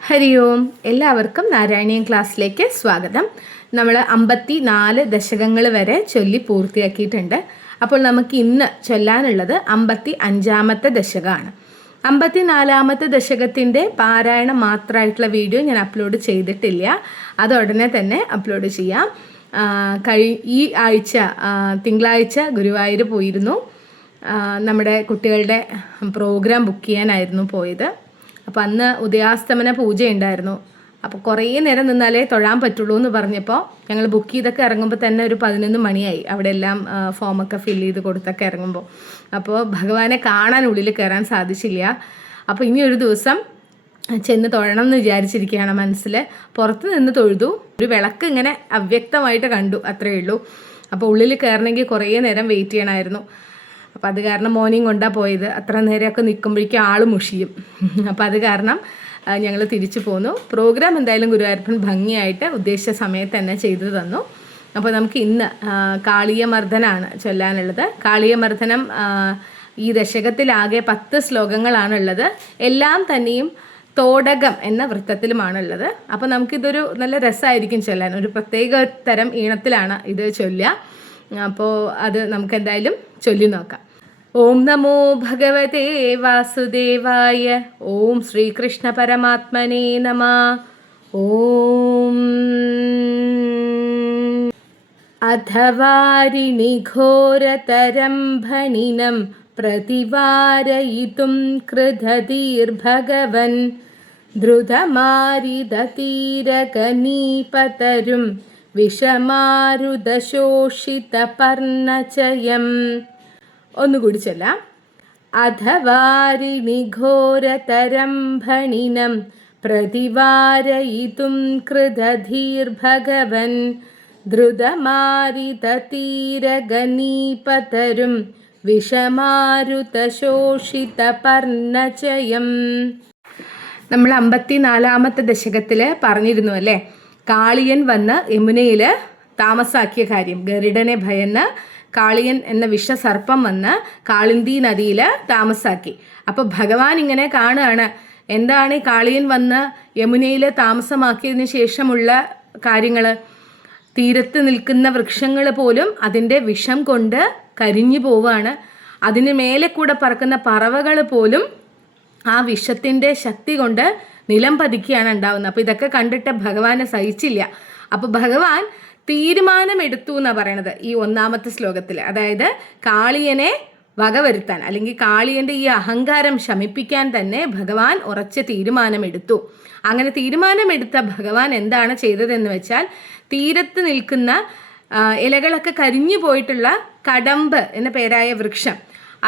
ഹരി ഓം. എല്ലാവർക്കും നാരായണീയം ക്ലാസ്സിലേക്ക് സ്വാഗതം. നമ്മൾ 54 ദശകങ്ങൾ വരെ ചൊല്ലി പൂർത്തിയാക്കിയിട്ടുണ്ട്. അപ്പോൾ നമുക്ക് ഇന്ന് ചൊല്ലാനുള്ളത് 55-ാമത്തെ ദശകമാണ്. 54-ാമത്തെ ദശകത്തിൻ്റെ പാരായണം മാത്രമായിട്ടുള്ള വീഡിയോ ഞാൻ അപ്ലോഡ് ചെയ്തിട്ടില്ല. അത് ഉടനെ തന്നെ അപ്ലോഡ് ചെയ്യാം. ഈ ആഴ്ച തിങ്കളാഴ്ച ഗുരുവായൂർ പോയിരുന്നു. നമ്മുടെ കുട്ടികളുടെ പ്രോഗ്രാം ബുക്ക് ചെയ്യാനായിരുന്നു പോയത്. അപ്പോൾ അന്ന് ഉദയാസ്തമന പൂജ ഉണ്ടായിരുന്നു. അപ്പോൾ കുറേ നേരം നിന്നാലേ തൊഴാൻ പറ്റുള്ളൂ എന്ന് പറഞ്ഞപ്പോൾ ഞങ്ങൾ ബുക്ക് ചെയ്തൊക്കെ ഇറങ്ങുമ്പോൾ തന്നെ ഒരു 11 മണിയായി. അവിടെ എല്ലാം ഫോമൊക്കെ ഫില്ല് ചെയ്ത് കൊടുത്തൊക്കെ ഇറങ്ങുമ്പോൾ. അപ്പോൾ ഭഗവാനെ കാണാൻ ഉള്ളിൽ കയറാൻ സാധിച്ചില്ല. അപ്പോൾ ഇനി ഒരു ദിവസം ചെന്ന് തൊഴണം എന്ന് വിചാരിച്ചിരിക്കുകയാണ് മനസ്സിൽ. പുറത്ത് നിന്ന് തൊഴുതു. ഒരു വിളക്ക് ഇങ്ങനെ അവ്യക്തമായിട്ട് കണ്ടു, അത്രയേ ഉള്ളൂ. അപ്പോൾ ഉള്ളിൽ കയറണമെങ്കിൽ കുറേ നേരം വെയിറ്റ് ചെയ്യണമായിരുന്നു. അപ്പോൾ അത് കാരണം മോർണിംഗ് കൊണ്ടാണ് പോയത്. അത്ര നേരമൊക്കെ നിൽക്കുമ്പോഴേക്കും ആൾ മുഷിയും. അപ്പോൾ അത് കാരണം ഞങ്ങൾ തിരിച്ചു പോന്നു. പ്രോഗ്രാം എന്തായാലും ഗുരുവായൂരപ്പൻ ഭംഗിയായിട്ട് ഉദ്ദേശിച്ച സമയത്ത് തന്നെ ചെയ്തു തന്നു. അപ്പോൾ നമുക്ക് ഇന്ന് കാളിയമർദ്ദനാണ് ചൊല്ലാനുള്ളത്. കാളിയമർദ്ദനം ഈ ദശകത്തിലാകെ 10 ശ്ലോകങ്ങളാണുള്ളത്. എല്ലാം തന്നെയും തോടകം എന്ന വൃത്തത്തിലുമാണുള്ളത്. അപ്പോൾ നമുക്കിതൊരു നല്ല രസമായിരിക്കും ചൊല്ലാൻ. ഒരു പ്രത്യേക തരം ഈണത്തിലാണ് ഇത് ചൊല്ലുക. അപ്പോൾ അത് നമുക്ക് എന്തായാലും ചൊല്ലി നോക്കാം. ഓം നമോ ഭഗവതേ വാസുദേവായ. ഓം ശ്രീകൃഷ്ണ പരമാത്മനേ നമഃ. ഓം അധവാരിണി ഘോരതരം ഭണിനം പ്രതിവാരയിതും കൃധതീർഭഗവൻ ദ്രുതമാരിതീരകനീപതരും വിഷമാരുതശോഷിതപർണചയം. ഒന്നുകൂടി ചൊല്ലാം. അധവാരിണി ഘോരതരം ഭണിനം പ്രതിവാരയിതും കൃതധീർഭഗവൻ ദ്രുതമാരിതീരകനീപതരും വിഷമാരുതശോഷിതപർണചയം. നമ്മൾ 54-ാമത്തെ ദശകത്തിൽ പറഞ്ഞിരുന്നു അല്ലേ, കാളിയൻ വന്ന് യമുനയിൽ താമസാക്കിയ കാര്യം. ഗരുഡനെ ഭയന്ന് കാളിയൻ എന്ന വിഷസർപ്പം വന്ന് കാളിന്തി നദിയിൽ താമസാക്കി. അപ്പോൾ ഭഗവാൻ ഇങ്ങനെ കാണുകയാണ്, എന്താണ് ഈ കാളിയൻ വന്ന് യമുനയിൽ താമസമാക്കിയതിന് ശേഷമുള്ള കാര്യങ്ങൾ. തീരത്ത് നിൽക്കുന്ന വൃക്ഷങ്ങൾ പോലും അതിൻ്റെ വിഷം കൊണ്ട് കരിഞ്ഞു പോവുകയാണ്. അതിന് മേലെ കൂടെ പറക്കുന്ന പറവകൾ പോലും ആ വിഷത്തിൻ്റെ ശക്തി കൊണ്ട് നിലം പതിക്കുകയാണ് ഉണ്ടാവുന്നത്. അപ്പോൾ ഇതൊക്കെ കണ്ടിട്ട് ഭഗവാനെ സഹിച്ചില്ല. അപ്പോൾ ഭഗവാൻ തീരുമാനമെടുത്തു എന്നാണ് പറയണത് ഈ 1-ാമത്തെ ശ്ലോകത്തിൽ. അതായത് കാളിയനെ വകവരുത്താൻ, അല്ലെങ്കിൽ കാളിയൻ്റെ ഈ അഹങ്കാരം ശമിപ്പിക്കാൻ തന്നെ ഭഗവാൻ ഉറച്ച തീരുമാനമെടുത്തു. അങ്ങനെ തീരുമാനമെടുത്ത ഭഗവാൻ എന്താണ് ചെയ്തതെന്ന് വെച്ചാൽ, തീരത്ത് നിൽക്കുന്ന ഇലകളൊക്കെ കരിഞ്ഞു പോയിട്ടുള്ള കടമ്പ് എന്ന പേരായ വൃക്ഷം,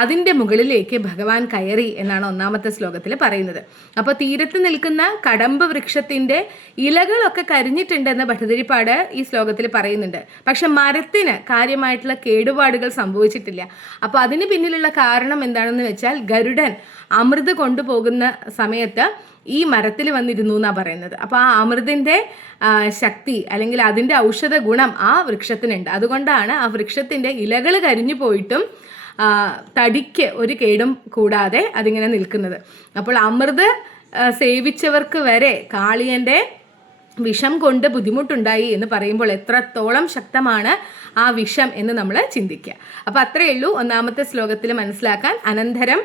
അതിൻ്റെ മുകളിലേക്ക് ഭഗവാൻ കയറി എന്നാണ് 1-ാമത്തെ ശ്ലോകത്തിൽ പറയുന്നത്. അപ്പോൾ തീരത്ത് നിൽക്കുന്ന കടമ്പ് വൃക്ഷത്തിൻ്റെ ഇലകളൊക്കെ കരിഞ്ഞിട്ടുണ്ടെന്ന് ഭട്ടതിരിപ്പാട് ഈ ശ്ലോകത്തിൽ പറയുന്നുണ്ട്. പക്ഷെ മരത്തിന് കാര്യമായിട്ടുള്ള കേടുപാടുകൾ സംഭവിച്ചിട്ടില്ല. അപ്പോൾ അതിന് പിന്നിലുള്ള കാരണം എന്താണെന്ന് വെച്ചാൽ, ഗരുഡൻ അമൃത് കൊണ്ടുപോകുന്ന സമയത്ത് ഈ മരത്തിൽ വന്നിരുന്നു എന്നാണ് പറയുന്നത്. അപ്പോൾ ആ അമൃതിൻ്റെ ശക്തി അല്ലെങ്കിൽ അതിൻ്റെ ഔഷധ ഗുണം ആ വൃക്ഷത്തിനുണ്ട്. അതുകൊണ്ടാണ് ആ വൃക്ഷത്തിൻ്റെ ഇലകൾ കരിഞ്ഞു പോയിട്ടും തടിക്ക് ഒരു കേടും കൂടാതെ അതിങ്ങനെ നിൽക്കുന്നത്. അപ്പോൾ അമൃത് സേവിച്ചവർക്ക് വരെ കാളിയൻ്റെ വിഷം കൊണ്ട് ബുദ്ധിമുട്ടുണ്ടായി എന്ന് പറയുമ്പോൾ എത്രത്തോളം ശക്തമാണ് ആ വിഷം എന്ന് നമ്മൾ ചിന്തിക്കുക. അപ്പോൾ അത്രയേ ഉള്ളൂ 1-ാമത്തെ ശ്ലോകത്തിൽ മനസ്സിലാക്കാൻ. അനന്തരം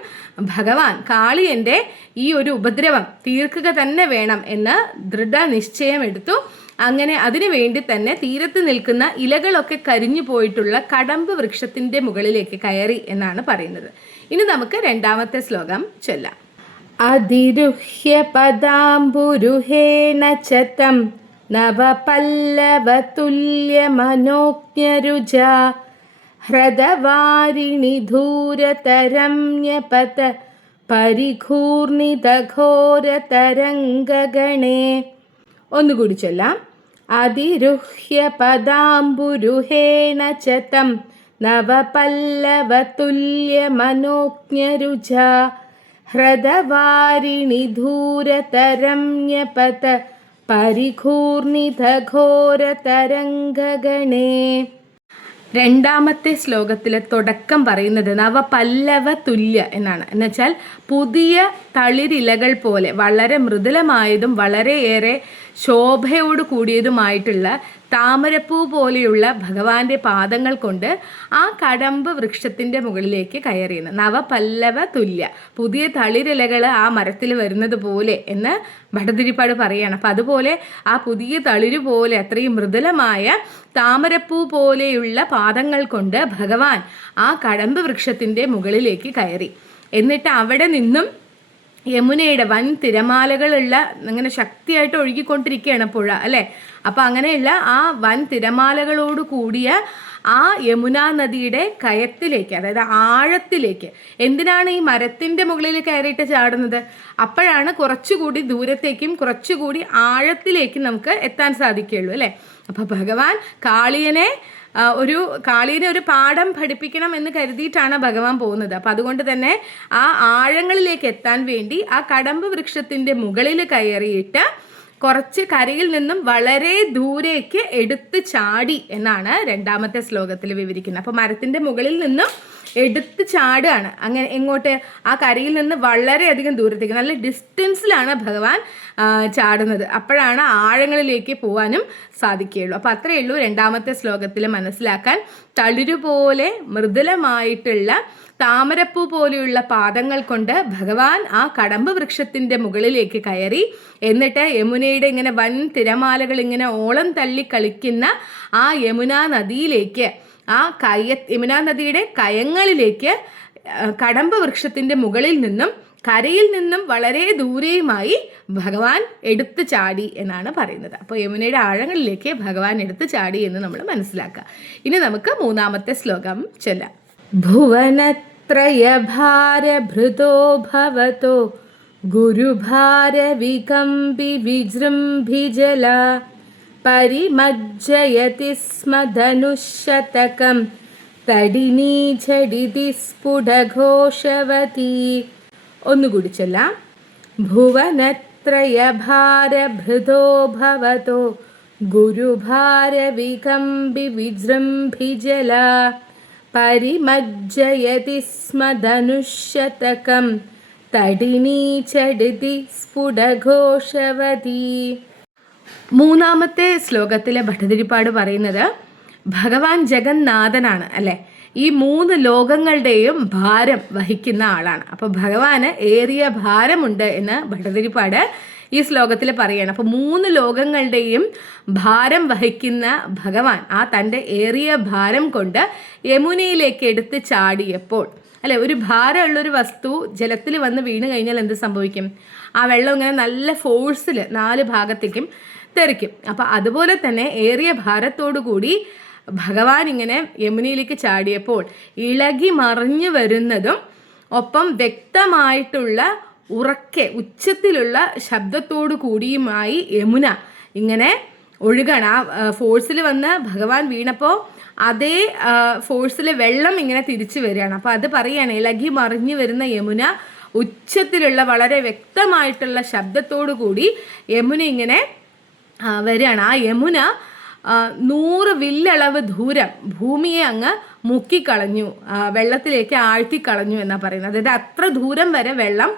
ഭഗവാൻ കാളിയൻ്റെ ഈ ഒരു ഉപദ്രവം തീർക്കുക തന്നെ വേണം എന്ന് ദൃഢനിശ്ചയമെടുത്തു. അങ്ങനെ അതിനു വേണ്ടി തന്നെ തീരത്ത് നിൽക്കുന്ന ഇലകളൊക്കെ കരിഞ്ഞു പോയിട്ടുള്ള കടമ്പ് വൃക്ഷത്തിൻ്റെ മുകളിലേക്ക് കയറി എന്നാണ് പറയുന്നത്. ഇനി നമുക്ക് 2-ാമത്തെ ശ്ലോകം ചൊല്ലാം. അതിരുഹ്യ പദാംബുരുഹേണ ചതം നവപല്ലവതുല്യമനോജ്ഞരുജ ഹ്രദവാരിണി ധൂരതരമ്യപത പരിഘൂർണിതഘോരതരംഗഗണേ. ഒന്നുകൂടി ചൊല്ലാം. അതിരുഹ്യ പദാംബുരുഹേണ ചതം നവപല്ലവതുല്യമനോജ്ഞരുജ ഹ്രദവാരിണി ധൂരതരമ്യപത പരിഘൂർണിതഘോരതരംഗഗണേ. രണ്ടാമത്തെ ശ്ലോകത്തിലെ തുടക്കം പറയുന്നത് നവപല്ലവ തുല്യ എന്നാണ്. എന്നുവെച്ചാൽ പുതിയ തളിരിലകൾ പോലെ വളരെ മൃദുലമായതും വളരെയേറെ ശോഭയോട് കൂടിയതുമായിട്ടുള്ള താമരപ്പൂ പോലെയുള്ള ഭഗവാന്റെ പാദങ്ങൾ കൊണ്ട് ആ കടമ്പ് വൃക്ഷത്തിൻ്റെ മുകളിലേക്ക് കയറിയെന്ന്. നവപല്ലവ തുല്യ, പുതിയ തളിരിലകൾ ആ മരത്തിൽ വരുന്നത് പോലെ എന്ന് ഭട്ടതിരിപ്പാട് പറയുകയാണ്. അപ്പം അതുപോലെ ആ പുതിയ തളിര് പോലെ അത്രയും മൃദുലമായ താമരപ്പൂ പോലെയുള്ള പാദങ്ങൾ കൊണ്ട് ഭഗവാൻ ആ കടമ്പ് വൃക്ഷത്തിൻ്റെ മുകളിലേക്ക് കയറി. എന്നിട്ട് അവിടെ നിന്നും യമുനയുടെ വൻ തിരമാലകളുള്ള അങ്ങനെ ശക്തിയായിട്ട് ഒഴുകിക്കൊണ്ടിരിക്കുകയാണ് പുഴ അല്ലേ. അപ്പം അങ്ങനെയുള്ള ആ വൻ തിരമാലകളോട് കൂടിയ ആ യമുനാ നദിയുടെ കയത്തിലേക്ക്, അതായത് ആഴത്തിലേക്ക്. എന്തിനാണ് ഈ മരത്തിൻ്റെ മുകളിൽ കയറിയിട്ട് ചാടുന്നത്? അപ്പോഴാണ് കുറച്ചുകൂടി ദൂരത്തേക്കും കുറച്ചുകൂടി ആഴത്തിലേക്കും നമുക്ക് എത്താൻ സാധിക്കുകയുള്ളൂ അല്ലേ. അപ്പോൾ ഭഗവാൻ കാളിയനെ ഒരു പാഠം പഠിപ്പിക്കണം എന്ന് കരുതിയിട്ടാണ് ഭഗവാൻ പോകുന്നത്. അപ്പം അതുകൊണ്ട് തന്നെ ആ ആഴങ്ങളിലേക്ക് എത്താൻ വേണ്ടി ആ കടമ്പ് വൃക്ഷത്തിൻ്റെ മുകളിൽ കയറിയിട്ട് കുറച്ച് കരയിൽ നിന്നും വളരെ ദൂരേക്ക് എടുത്ത് ചാടി എന്നാണ് രണ്ടാമത്തെ ശ്ലോകത്തിൽ വിവരിക്കുന്നത്. അപ്പോൾ മരത്തിൻ്റെ മുകളിൽ നിന്നും എടുത്ത് ചാടുകയാണ്. അങ്ങനെ എങ്ങോട്ട്? ആ കരയിൽ നിന്ന് വളരെയധികം ദൂരത്തേക്ക്, നല്ല ഡിസ്റ്റൻസിലാണ് ഭഗവാൻ ചാടുന്നത്. അപ്പോഴാണ് ആഴങ്ങളിലേക്ക് പോകാനും സാധിക്കുകയുള്ളൂ. അപ്പോൾ അത്രയേ ഉള്ളൂ രണ്ടാമത്തെ ശ്ലോകത്തിൽ മനസ്സിലാക്കാൻ. തളിരുപോലെ മൃദുലമായിട്ടുള്ള താമരപ്പൂ പോലെയുള്ള പാദങ്ങൾ കൊണ്ട് ഭഗവാൻ ആ കടമ്പ് വൃക്ഷത്തിൻ്റെ മുകളിലേക്ക് കയറി. എന്നിട്ട് യമുനയുടെ ഇങ്ങനെ വൻ തിരമാലകൾ ഇങ്ങനെ ഓളം തള്ളി കളിക്കുന്ന ആ യമുനാ നദിയിലേക്ക്, യമുനാ നദിയുടെ കയങ്ങളിലേക്ക് കടമ്പ് വൃക്ഷത്തിൻ്റെ മുകളിൽ നിന്നും കരയിൽ നിന്നും വളരെ ദൂരെയുമായി ഭഗവാൻ എടുത്തു ചാടി എന്നാണ് പറയുന്നത്. അപ്പോൾ യമുനയുടെ ആഴങ്ങളിലേക്ക് ഭഗവാൻ എടുത്തു ചാടി എന്ന് നമ്മൾ മനസ്സിലാക്കുക. ഇനി നമുക്ക് മൂന്നാമത്തെ ശ്ലോകം ചൊല്ലാം. ഭുവനത്രയഭാരഭൃതോ ഭവതോ ഗുരുഭാരവികമ്പി വിജൃംഭിജല പരിമജ്ജയതി സ്മ ധനുശതകം തടിനീ ഝടിതി സ്ഫുടഘോഷവതി. ഒന്നുകൂടി ചൊല്ലാം. ഭുവനത്രയഭാരഭൃതോ ഭവതോ ഗുരുഭാരവികമ്പി വിജൃംഭിജല പരിമജ്ജയതി സ്മ ധനുശതകം തടിനീ ഝടിതി സ്ഫുടഘോഷവതി. മൂന്നാമത്തെ ശ്ലോകത്തിലെ ഭട്ടതിരിപ്പാട് പറയുന്നത് ഭഗവാൻ ജഗന്നാഥനാണ് അല്ലേ. ഈ മൂന്ന് ലോകങ്ങളുടെയും ഭാരം വഹിക്കുന്ന ആളാണ്. അപ്പോൾ ഭഗവാന് ഏറിയ ഭാരമുണ്ട് എന്ന് ഭട്ടതിരിപ്പാട് ഈ ശ്ലോകത്തിൽ പറയുകയാണ്. അപ്പോൾ മൂന്ന് ലോകങ്ങളുടെയും ഭാരം വഹിക്കുന്ന ഭഗവാൻ ആ തൻ്റെ ഏറിയ ഭാരം കൊണ്ട് യമുനയിലേക്ക് എടുത്ത് ചാടിയപ്പോൾ അല്ലെ, ഒരു ഭാരമുള്ളൊരു വസ്തു ജലത്തിൽ വന്ന് വീണ് കഴിഞ്ഞാൽ എന്ത് സംഭവിക്കും? ആ വെള്ളം ഇങ്ങനെ നല്ല ഫോഴ്സിൽ 4 ഭാഗത്തേക്കും തെറിക്കും. അപ്പം അതുപോലെ തന്നെ ഏറിയ ഭാരത്തോടു കൂടി ഭഗവാൻ ഇങ്ങനെ യമുനയിലേക്ക് ചാടിയപ്പോൾ ഇളകി മറിഞ്ഞു വരുന്നതും ഒപ്പം വ്യക്തമായിട്ടുള്ള ഉറക്കെ ഉച്ചത്തിലുള്ള ശബ്ദത്തോടു കൂടിയുമായി യമുന ഇങ്ങനെ ഒഴുകാണ്. ആ ഫോഴ്സിൽ വന്ന് ഭഗവാൻ വീണപ്പോൾ അതേ ഫോഴ്സിൽ വെള്ളം ഇങ്ങനെ തിരിച്ചു വരികയാണ്. അപ്പോൾ അത് പറയുകയാണ്, ഇളകി മറിഞ്ഞു വരുന്ന യമുന ഉച്ചത്തിലുള്ള വളരെ വ്യക്തമായിട്ടുള്ള ശബ്ദത്തോടു കൂടി യമുന ഇങ്ങനെ വരികയാണ്. ആ യമുന 100 വില്ലളവ് ദൂരം ഭൂമിയെ അങ്ങ് മുക്കിക്കളഞ്ഞു, വെള്ളത്തിലേക്ക് ആഴ്ത്തിക്കളഞ്ഞു എന്നാണ് പറയുന്നത്. അതായത് അത്ര ദൂരം വരെ വെള്ളം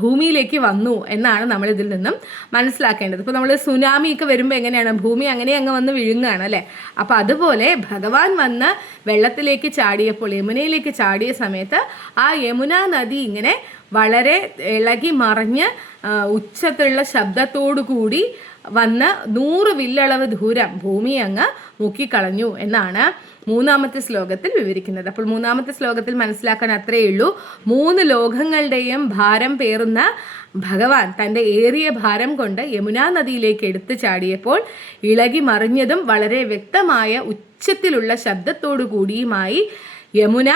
ഭൂമിയിലേക്ക് വന്നു എന്നാണ് നമ്മളിതിൽ നിന്നും മനസ്സിലാക്കേണ്ടത്. ഇപ്പോൾ നമ്മൾ സുനാമിയൊക്കെ വരുമ്പോൾ എങ്ങനെയാണ് ഭൂമി അങ്ങനെ അങ്ങ് വന്ന് വിഴുങ്ങുകയാണ് അല്ലേ. അപ്പോൾ അതുപോലെ ഭഗവാൻ വന്ന് വെള്ളത്തിലേക്ക് ചാടിയപ്പോൾ, യമുനയിലേക്ക് ചാടിയ സമയത്ത് ആ യമുനാ നദി ഇങ്ങനെ വളരെ ഇളകി മറിഞ്ഞ് ഉച്ചത്തിലുള്ള ശബ്ദത്തോടു കൂടി വന്ന് 100 വില്ലളവ് ദൂരം ഭൂമി അങ്ങ് മുക്കിക്കളഞ്ഞു എന്നാണ് മൂന്നാമത്തെ ശ്ലോകത്തിൽ വിവരിക്കുന്നത്. അപ്പോൾ മൂന്നാമത്തെ ശ്ലോകത്തിൽ മനസ്സിലാക്കാൻ അത്രയേ ഉള്ളൂ. 3 ലോകങ്ങളുടെയും ഭാരം പേറുന്ന ഭഗവാൻ തൻ്റെ ഏറിയ ഭാരം കൊണ്ട് യമുനാ നദിയിലേക്ക് എടുത്തു ചാടിയപ്പോൾ ഇളകി മറിഞ്ഞതും വളരെ വ്യക്തമായ ഉച്ചത്തിലുള്ള ശബ്ദത്തോടു കൂടിയുമായി യമുന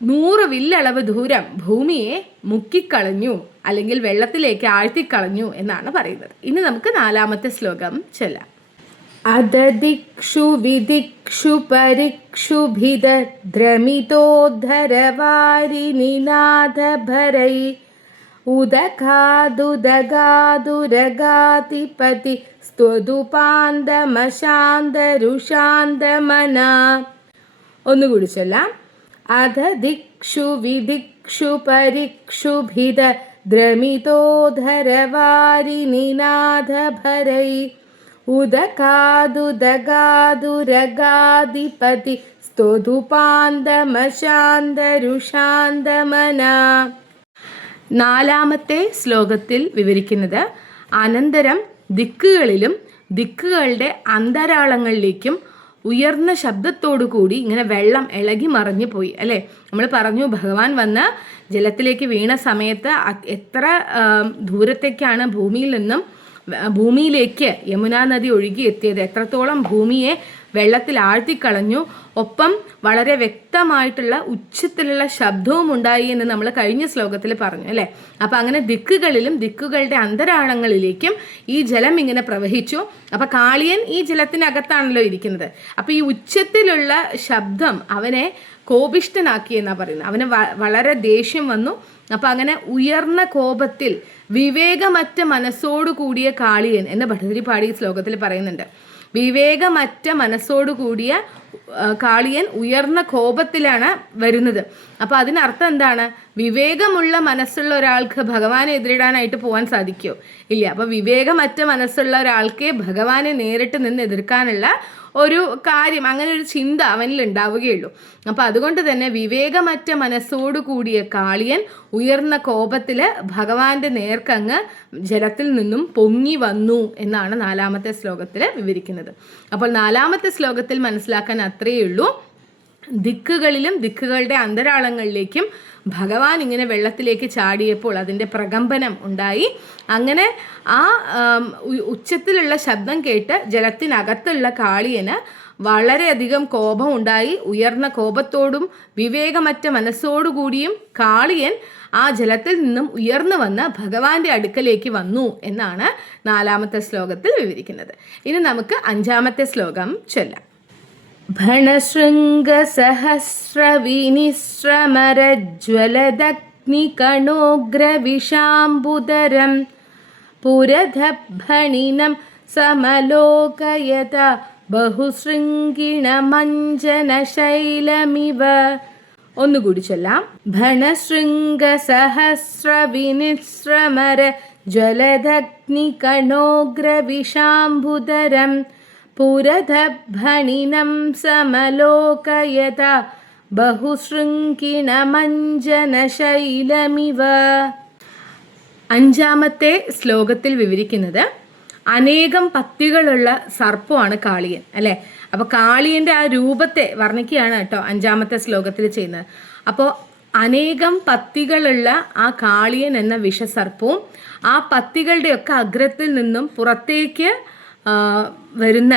100 വില്ലളവ് ദൂരം ഭൂമിയെ മുക്കിക്കളഞ്ഞു, അല്ലെങ്കിൽ വെള്ളത്തിലേക്ക് ആഴ്ത്തിക്കളഞ്ഞു എന്നാണ് പറയുന്നത്. ഇനി നമുക്ക് 4ാമത്തെ ശ്ലോകം ചൊല്ലാം. അദദിക്ഷു വിദിക്ഷു പരിക്ഷുഭിദ്രമിതോദ്ധരവാരിനിനാഥഭരൈ ഉദഗാതുദഗാതുരഗാതിപതി സ്ത്വതുപാന്തമശാന്തരുഷാന്തമന. ഒന്നുകൂടി ചൊല്ലാം. അധ ദിക്ഷു വിദിക്ഷു പരിക്ഷുഭിത ദ്രമിതോധരവാരിനിനാഥഭരൈ ഉദകാദുദകാദുരഗാധിപതി സ്ത്വതുപാന്തമശാന്തരുഷാന്തമന. നാലാമത്തെ ശ്ലോകത്തിൽ വിവരിക്കുന്നത് അനന്തരം ദിക്കുകളിലും ദിക്കുകളുടെ അന്തരാളങ്ങളിലേക്കും ഉയർന്ന ശബ്ദത്തോടു കൂടി ഇങ്ങനെ വെള്ളം ഇളകി മറിഞ്ഞു പോയി അല്ലേ. നമ്മൾ പറഞ്ഞു ഭഗവാൻ വന്ന് ജലത്തിലേക്ക് വീണ സമയത്ത് എത്ര ദൂരത്തേക്കാണ് ഭൂമിയിലേക്ക് യമുനാ നദി ഒഴുകി എത്തിയത്, എത്രത്തോളം ഭൂമിയെ വെള്ളത്തിൽ ആഴ്ത്തിക്കളഞ്ഞു. ഒപ്പം വളരെ വ്യക്തമായിട്ടുള്ള ഉച്ചത്തിലുള്ള ശബ്ദവും ഉണ്ടായി എന്ന് നമ്മൾ കഴിഞ്ഞ ശ്ലോകത്തിൽ പറഞ്ഞു അല്ലേ. അപ്പം അങ്ങനെ ദിക്കുകളിലും ദിക്കുകളുടെ അന്തരാളങ്ങളിലേക്കും ഈ ജലം ഇങ്ങനെ പ്രവഹിച്ചു. അപ്പം കാളിയൻ ഈ ജലത്തിനകത്താണല്ലോ ഇരിക്കുന്നത്. അപ്പം ഈ ഉച്ചത്തിലുള്ള ശബ്ദം അവനെ കോപിഷ്ഠനാക്കി എന്നാണ് പറയുന്നത്. അവന് വളരെ ദേഷ്യം വന്നു. അപ്പം അങ്ങനെ ഉയർന്ന കോപത്തിൽ വിവേകമറ്റ മനസ്സോടു കൂടിയ കാളിയൻ എന്ന് ഭട്ടതിരിപ്പാടി ശ്ലോകത്തിൽ പറയുന്നുണ്ട്. വിവേകമറ്റ മനസ്സോടു കൂടിയ കാളിയൻ ഉയർന്ന കോപത്തിലാണ് വരുന്നത്. അപ്പോൾ അതിനർത്ഥം എന്താണ്? വിവേകമുള്ള മനസ്സുള്ള ഒരാൾക്ക് ഭഗവാനെ എതിരിടാനായിട്ട് പോകാൻ സാധിക്കുമോ? ഇല്ല. അപ്പോൾ വിവേകമറ്റ മനസ്സുള്ള ഒരാൾക്ക് ഭഗവാനെ നേരിട്ട് നിന്ന് എതിർക്കാനുള്ള ഒരു കാര്യം, അങ്ങനെ ഒരു ചിന്ത അവനിൽ ഉണ്ടാവുകയുള്ളൂ. അപ്പം അതുകൊണ്ട് തന്നെ വിവേകമറ്റ മനസ്സോടു കൂടിയ കാളിയൻ ഉയർന്ന കോപത്തിൽ ഭഗവാന്റെ നേർക്കങ്ങ് ജലത്തിൽ നിന്നും പൊങ്ങി വന്നു എന്നാണ് നാലാമത്തെ ശ്ലോകത്തിൽ വിവരിക്കുന്നത്. അപ്പോൾ നാലാമത്തെ ശ്ലോകത്തിൽ മനസ്സിലാക്കാൻ അത്രയേ ഉള്ളൂ. ദിക്കുകളിലും ദിക്കുകളുടെ അന്തരാളങ്ങളിലേക്കും ഭഗവാൻ ഇങ്ങനെ വെള്ളത്തിലേക്ക് ചാടിയപ്പോൾ അതിൻ്റെ പ്രകമ്പനം ഉണ്ടായി. അങ്ങനെ ആ ഉച്ചത്തിലുള്ള ശബ്ദം കേട്ട് ജലത്തിനകത്തുള്ള കാളിയന് വളരെയധികം കോപം ഉണ്ടായി. ഉയർന്ന കോപത്തോടും വിവേകമറ്റ മനസ്സോടുകൂടിയും കാളിയൻ ആ ജലത്തിൽ നിന്നും ഉയർന്നു വന്ന് ഭഗവാന്റെ അടുക്കലേക്ക് വന്നു എന്നാണ് നാലാമത്തെ ശ്ലോകത്തിൽ വിവരിക്കുന്നത്. ഇനി നമുക്ക് അഞ്ചാമത്തെ ശ്ലോകം ചൊല്ലാം. ഭണശൃംഗസഹസ്രവിനിശ്രമരജ്വലദഗ്നികണോഗ്രവിഷാംബുദരം പുരധഭണിനം സമലോകയത ബഹുശൃംഗിണമഞ്ജനശൈലമിവ. ഒന്നുകൂടി ചൊല്ലാം. ഭണശൃംഗസഹസ്രവിനിശ്രമരജ്വലദഗ്നികണോഗ്രവിഷാംബുദരം പുരധഭണിനം സമലോകയത ബഹുശൃംഗിണമഞ്ജനശൈലമിവ. അഞ്ചാമത്തെ ശ്ലോകത്തിൽ വിവരിക്കുന്നത് അനേകം പത്തികളുള്ള സർപ്പമാണ് കാളിയൻ അല്ലേ. അപ്പോൾ കാളിയൻ്റെ ആ രൂപത്തെ വർണ്ണിക്കുകയാണ് കേട്ടോ അഞ്ചാമത്തെ ശ്ലോകത്തിൽ ചെയ്യുന്നത്. അപ്പോൾ അനേകം പത്തികളുള്ള ആ കാളിയൻ എന്ന വിഷസർപ്പവും ആ പത്തികളുടെയൊക്കെ അഗ്രത്തിൽ നിന്നും പുറത്തേക്ക് വരുന്ന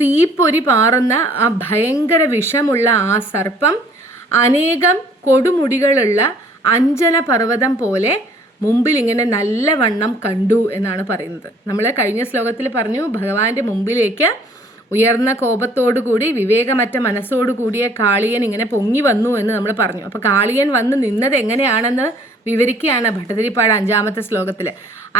തീപ്പൊരി പാറുന്ന ആ ഭയങ്കര വിഷമുള്ള ആ സർപ്പം അനേകം കൊടുമുടികളുള്ള അഞ്ജന പർവ്വതം പോലെ മുമ്പിൽ ഇങ്ങനെ നല്ലവണ്ണം കണ്ടു എന്നാണ് പറയുന്നത്. നമ്മൾ കഴിഞ്ഞ ശ്ലോകത്തിൽ പറഞ്ഞു ഭഗവാന്റെ മുമ്പിലേക്ക് ഉയർന്ന കോപത്തോടുകൂടി വിവേകമറ്റ മനസ്സോടുകൂടിയ കാളിയൻ ഇങ്ങനെ പൊങ്ങി വന്നു എന്ന് നമ്മൾ പറഞ്ഞു. അപ്പോൾ കാളിയൻ വന്ന് നിന്നത് എങ്ങനെയാണെന്ന് വിവരിക്കുകയാണ് ഭട്ടതിരിപ്പാട് അഞ്ചാമത്തെ ശ്ലോകത്തിൽ.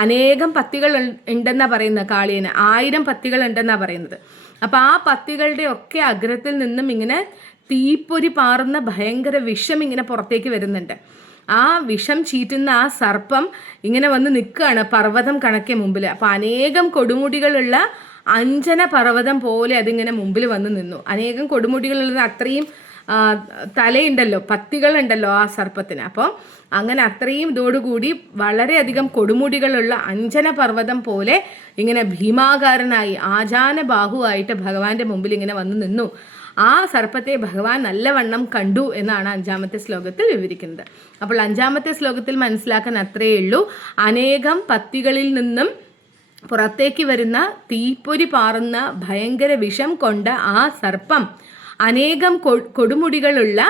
അനേകം പത്തികൾ ഉണ്ടെന്നാണ് പറയുന്നത്. കാളിയന് 1000 പത്തികൾ ഉണ്ടെന്നാണ് പറയുന്നത്. അപ്പോൾ ആ പത്തികളുടെ ഒക്കെ അഗ്രത്തിൽ നിന്നും ഇങ്ങനെ തീപ്പൊരി പാറുന്ന ഭയങ്കര വിഷം ഇങ്ങനെ പുറത്തേക്ക് വരുന്നുണ്ട്. ആ വിഷം ചീറ്റുന്ന ആ സർപ്പം ഇങ്ങനെ വന്ന് നിൽക്കുകയാണ് പർവ്വതം കണക്കെ മുമ്പിൽ. അപ്പോൾ അനേകം കൊടുമുടികളുള്ള അഞ്ജന പർവ്വതം പോലെ അതിങ്ങനെ മുമ്പിൽ വന്ന് നിന്നു. അനേകം കൊടുമുടികളുള്ള അത്രയും തലയുണ്ടല്ലോ, പത്തികളുണ്ടല്ലോ ആ സർപ്പത്തിന്. അപ്പോൾ അങ്ങനെ അത്രയും ഇതോടുകൂടി വളരെയധികം കൊടുമുടികളുള്ള അഞ്ജന പർവ്വതം പോലെ ഇങ്ങനെ ഭീമാകാരനായി ആജാന ബാഹുവായിട്ട് ഭഗവാന്റെ മുമ്പിൽ ഇങ്ങനെ വന്ന് നിന്നു. ആ സർപ്പത്തെ ഭഗവാൻ നല്ലവണ്ണം കണ്ടു എന്നാണ് അഞ്ചാമത്തെ ശ്ലോകത്തിൽ വിവരിക്കുന്നത്. അപ്പോൾ അഞ്ചാമത്തെ ശ്ലോകത്തിൽ മനസ്സിലാക്കാൻ അത്രയേ ഉള്ളൂ. അനേകം പത്തികളിൽ നിന്നും പുറത്തേക്ക് വരുന്ന തീപ്പൊരി പാറുന്ന ഭയങ്കര വിഷം കൊണ്ട ആ സർപ്പം അനേകം കൊടുമുടികളുള്ള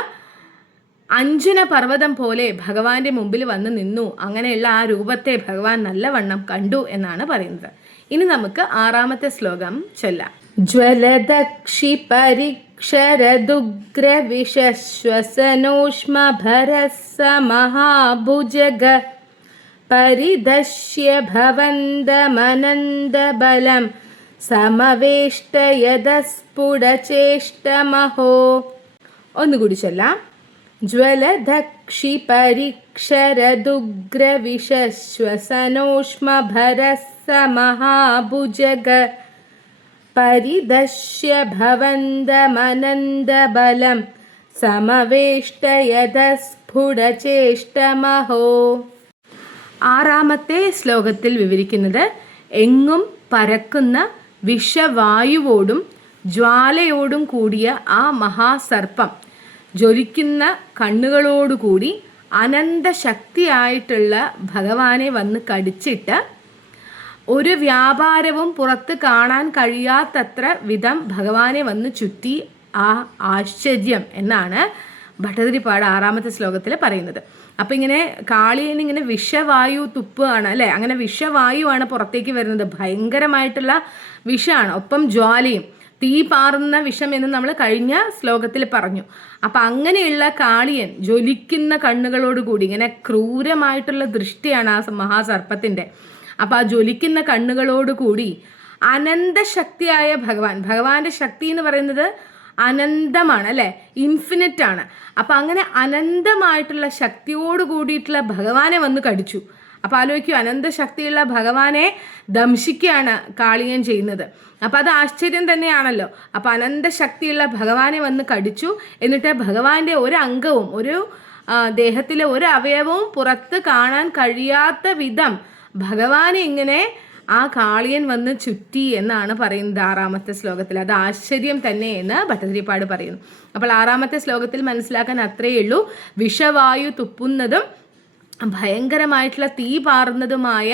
അഞ്ജന പർവ്വതം പോലെ ഭഗവാന്റെ മുമ്പിൽ വന്ന് നിന്നു. അങ്ങനെയുള്ള ആ രൂപത്തെ ഭഗവാൻ നല്ലവണ്ണം കണ്ടു എന്നാണ് പറയുന്നത്. ഇനി നമുക്ക് ആറാമത്തെ ശ്ലോകം ചൊല്ലാം. ജ്വലദക്ഷി പരിക്ഷരദുഗ്രവിശ്വസനോഷ്മഭരസ്സ മഹാഭുജഗ പരിദശ്യ ഭവന്തമനന്തബലം സമവേഷ്ടയതസ്ഫുടചേഷ്ടമഹോ. ഒന്നുകൂടി ചൊല്ലാം. ജ്വലദക്ഷിപരിക്ഷരദുഗ്രവിശ്വസനോഷ്മഭരസ്സമഹാഭുജഗ പരിദശ്യ ഭവന്തമനന്തബലം സമവേഷ്ടയതസ്ഫുടചേഷ്ടമഹോ. ആറാമത്തെ ശ്ലോകത്തിൽ വിവരിക്കുന്നത് എങ്ങും പരക്കുന്ന വിഷവായുവോടും ജ്വാലയോടും കൂടിയ ആ മഹാസർപ്പം ജ്വലിക്കുന്ന കണ്ണുകളോടുകൂടി അനന്തശക്തിയായിട്ടുള്ള ഭഗവാനെ വന്ന് കടിച്ചിട്ട് ഒരു വ്യാപാരവും പുറത്ത് കാണാൻ കഴിയാത്തത്ര വിധം ഭഗവാനെ വന്ന് ചുറ്റി ആ ആശ്ചര്യം എന്നാണ് ഭട്ടതിരിപ്പാട് ആറാമത്തെ ശ്ലോകത്തിൽ പറയുന്നത്. അപ്പം ഇങ്ങനെ കാളിയനിങ്ങനെ വിഷവായു തുപ്പുകയാണ് അല്ലേ, അങ്ങനെ വിഷവായുവാണ് പുറത്തേക്ക് വരുന്നത്. ഭയങ്കരമായിട്ടുള്ള വിഷമാണ്, ഒപ്പം ജ്വാലയും, തീ പാറുന്ന വിഷം എന്ന് നമ്മൾ കഴിഞ്ഞ ശ്ലോകത്തിൽ പറഞ്ഞു. അപ്പം അങ്ങനെയുള്ള കാളിയൻ ജ്വലിക്കുന്ന കണ്ണുകളോടുകൂടി ഇങ്ങനെ ക്രൂരമായിട്ടുള്ള ദൃഷ്ടിയാണ് ആ മഹാസർപ്പത്തിൻ്റെ. അപ്പം ആ ജ്വലിക്കുന്ന കണ്ണുകളോടുകൂടി അനന്തശക്തിയായ ഭഗവാന്റെ ശക്തി എന്ന് പറയുന്നത് അനന്തമാണ് അല്ലേ, ഇൻഫിനിറ്റ് ആണ്. അപ്പം അങ്ങനെ അനന്തമായിട്ടുള്ള ശക്തിയോട് കൂടിയിട്ടുള്ള ഭഗവാനെ വന്ന് കടിച്ചു. അപ്പം ആലോചിക്കൂ, അനന്തശക്തിയുള്ള ഭഗവാനെ ദംശിക്കുകയാണ് കാളിയൻ ചെയ്യുന്നത്. അപ്പം അത് ആശ്ചര്യം തന്നെയാണല്ലോ. അപ്പം അനന്തശക്തിയുള്ള ഭഗവാനെ വന്ന് കടിച്ചു. എന്നിട്ട് ഭഗവാന്റെ ഒരു അംഗവും ദേഹത്തിലെ ഒരു അവയവവും പുറത്ത് കാണാൻ കഴിയാത്ത വിധം ഭഗവാനെ ഇങ്ങനെ ആ കാളിയൻ വന്ന് ചുറ്റി എന്നാണ് പറയുന്നത് ആറാമത്തെ ശ്ലോകത്തിൽ. അത് ആശ്ചര്യം തന്നെ എന്ന് ഭട്ടതിരിപ്പാട് പറയുന്നു. അപ്പോൾ ആറാമത്തെ ശ്ലോകത്തിൽ മനസ്സിലാക്കാൻ അത്രയേ ഉള്ളൂ. വിഷവായു തുപ്പുന്നതും ഭയങ്കരമായിട്ടുള്ള തീ പാറുന്നതുമായ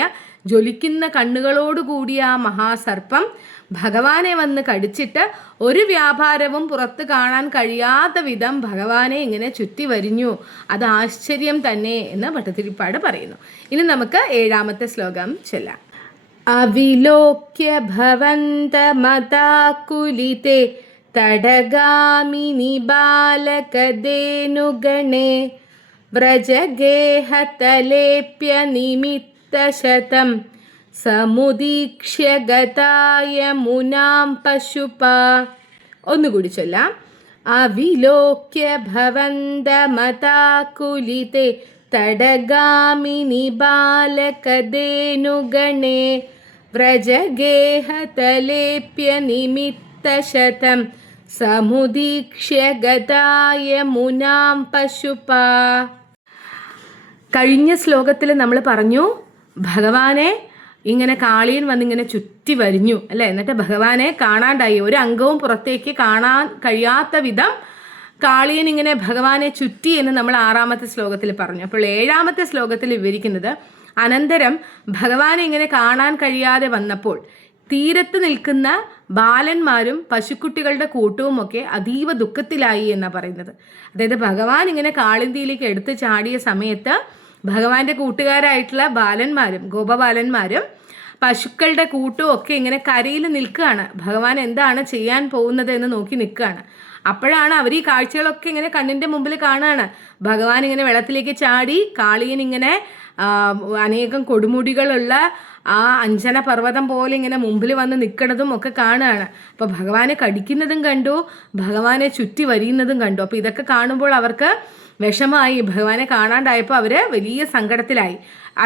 ജ്വലിക്കുന്ന കണ്ണുകളോടുകൂടിയ ആ മഹാസർപ്പം ഭഗവാനെ വന്ന് കടിച്ചിട്ട് ഒരു വ്യാപാരവും പുറത്ത് കാണാൻ കഴിയാത്ത വിധം ഭഗവാനെ ഇങ്ങനെ ചുറ്റി വരിഞ്ഞു. അത് ആശ്ചര്യം തന്നെ എന്ന് ഭട്ടതിരിപ്പാട് പറയുന്നു. ഇനി നമുക്ക് ഏഴാമത്തെ ശ്ലോകം ചൊല്ലാം. അവിലോക്യ ഭവന്തമതാകുലിതേ തടഗാമിനി ബാലകദേനുഗണേ വ്രജഗേഹതലേപ്യ നിമിത്തശതം സമുദീക്ഷ്യ ഗതായ മുനാം പശുപ. ഒന്നുകൂടി ചൊല്ലാം. അവിലോക്യ ഭവന്തമതാകുലിതേ തടഗാമിനി ബാലകദേനുഗണേ വ്രജഗേഹതലേപ്യ നിമിത്തശതം സമുദീക്ഷ്യ ഗതായ മുനാം പശുപ. കഴിഞ്ഞ ശ്ലോകത്തിൽ നമ്മൾ പറഞ്ഞു ഭഗവാനെ ഇങ്ങനെ കാളിയൻ വന്നിങ്ങനെ ചുറ്റി വരിഞ്ഞു അല്ലേ, എന്നിട്ട് ഭഗവാനെ കാണാണ്ടായി, ഒരു അംഗവും പുറത്തേക്ക് കാണാൻ കഴിയാത്ത വിധം കാളിയൻ ഇങ്ങനെ ഭഗവാനെ ചുറ്റി എന്ന് നമ്മൾ ആറാമത്തെ ശ്ലോകത്തിൽ പറഞ്ഞു. അപ്പോൾ ഏഴാമത്തെ ശ്ലോകത്തിൽ വിവരിക്കുന്നത് അനന്തരം ഭഗവാനെ ഇങ്ങനെ കാണാൻ കഴിയാതെ വന്നപ്പോൾ തീരത്ത് നിൽക്കുന്ന ബാലന്മാരും പശുക്കുട്ടികളുടെ കൂട്ടവുമൊക്കെ അതീവ ദുഃഖത്തിലായി എന്നാണ് പറയുന്നത്. അതായത് ഭഗവാൻ ഇങ്ങനെ കാളിന്തിയിലേക്ക് എടുത്ത് ചാടിയ സമയത്ത് ഭഗവാന്റെ കൂട്ടുകാരായിട്ടുള്ള ബാലന്മാരും ഗോപബാലന്മാരും പശുക്കളുടെ കൂട്ടവും ഒക്കെ ഇങ്ങനെ കരയിൽ നിൽക്കുകയാണ്. ഭഗവാൻ എന്താണ് ചെയ്യാൻ പോകുന്നത് എന്ന് നോക്കി നിൽക്കുകയാണ്. അപ്പോഴാണ് അവർ ഈ കാഴ്ചകളൊക്കെ ഇങ്ങനെ കണ്ണിൻ്റെ മുമ്പിൽ കാണുകയാണ്. ഭഗവാൻ ഇങ്ങനെ വെള്ളത്തിലേക്ക് ചാടി, കാളിയൻ ഇങ്ങനെ അനേകം കൊടുമുടികളുള്ള ആ അഞ്ജന പർവ്വതം പോലെ ഇങ്ങനെ മുമ്പിൽ വന്ന് നിൽക്കുന്നതും ഒക്കെ കാണുകയാണ്. അപ്പോൾ ഭഗവാനെ കടിക്കുന്നതും കണ്ടു, ഭഗവാനെ ചുറ്റി വരിയുന്നതും കണ്ടു. അപ്പോൾ ഇതൊക്കെ കാണുമ്പോൾ അവർക്ക് വിഷമായി. ഭഗവാനെ കാണാണ്ടായപ്പോൾ അവർ വലിയ സങ്കടത്തിലായി.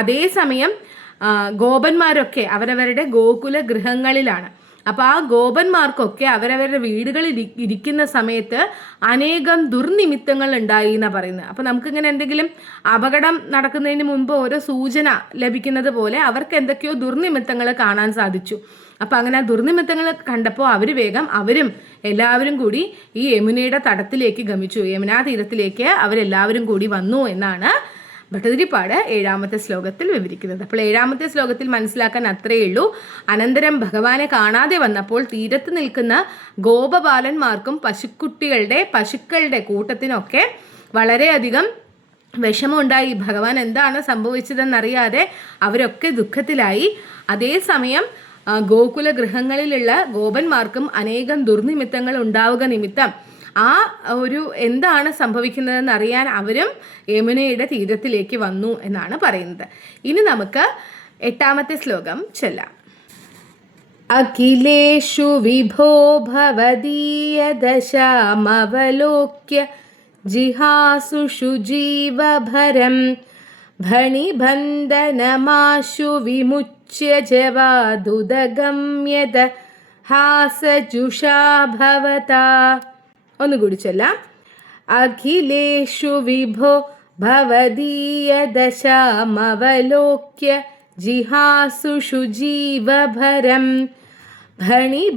അതേസമയം ഗോപന്മാരൊക്കെ അവരവരുടെ ഗോകുല ഗൃഹങ്ങളിലാണ്. അപ്പോൾ ആ ഗോപന്മാർക്കൊക്കെ അവരവരുടെ വീടുകളിൽ ഇരിക്കുന്ന സമയത്ത് അനേകം ദുർനിമിത്തങ്ങൾ ഉണ്ടായി എന്നാണ് പറയുന്നത്. അപ്പോൾ നമുക്കിങ്ങനെ എന്തെങ്കിലും അപകടം നടക്കുന്നതിന് മുൻപ് ഓരോ സൂചന ലഭിക്കുന്നത് പോലെ അവർക്ക് എന്തൊക്കെയോ ദുർനിമിത്തങ്ങൾ കാണാൻ സാധിച്ചു. അപ്പോൾ അങ്ങനെ ആ ദുർനിമിത്തങ്ങൾ കണ്ടപ്പോൾ അവരും എല്ലാവരും കൂടി ഈ യമുനയുടെ തടത്തിലേക്ക് ഗമിച്ചു. യമുനാ തീരത്തിലേക്ക് അവരെല്ലാവരും കൂടി വന്നു എന്നാണ് ഭട്ടതിരിപ്പാട് ഏഴാമത്തെ ശ്ലോകത്തിൽ വിവരിക്കുന്നത്. അപ്പോൾ ഏഴാമത്തെ ശ്ലോകത്തിൽ മനസ്സിലാക്കാൻ അത്രയേ ഉള്ളൂ. അനന്തരം ഭഗവാനെ കാണാതെ വന്നപ്പോൾ തീരത്ത് നിൽക്കുന്ന ഗോപബാലന്മാർക്കും പശുക്കളുടെ കൂട്ടത്തിനൊക്കെ വളരെയധികം വിഷമമുണ്ടായി. ഭഗവാൻ എന്താണ് സംഭവിച്ചതെന്നറിയാതെ അവരൊക്കെ ദുഃഖത്തിലായി. അതേസമയം ഗോകുല ഗൃഹങ്ങളിലുള്ള ഗോപന്മാർക്കും അനേകം ദുർനിമിത്തങ്ങൾ ഉണ്ടാവുക നിമിത്തം ആ ഒരു എന്താണ് സംഭവിക്കുന്നതെന്ന് അറിയാൻ അവരും യമുനയുടെ തീരത്തിലേക്ക് വന്നു എന്നാണ് പറയുന്നത്. ഇനി നമുക്ക് എട്ടാമത്തെ ശ്ലോകം ചൊല്ലാം. അഖിലേഷു വിഭോ ഭവദീയദശാമവലോക്യ ജിഹാസുഷു ജീവഭരം ഭണിബന്ധനമാശു വിമുച്യ ജവാദുദഗമ്യത ഹാസജുഷാ ഭവതാ. ഒന്നുകൂടി ചൊല്ലാം. അഖിലേഷു വിഭോ ഭവദീയദശാമവലോക്യ ജിഹാസുഷു ജീവഭരം ഭണിബന്ധനമാശു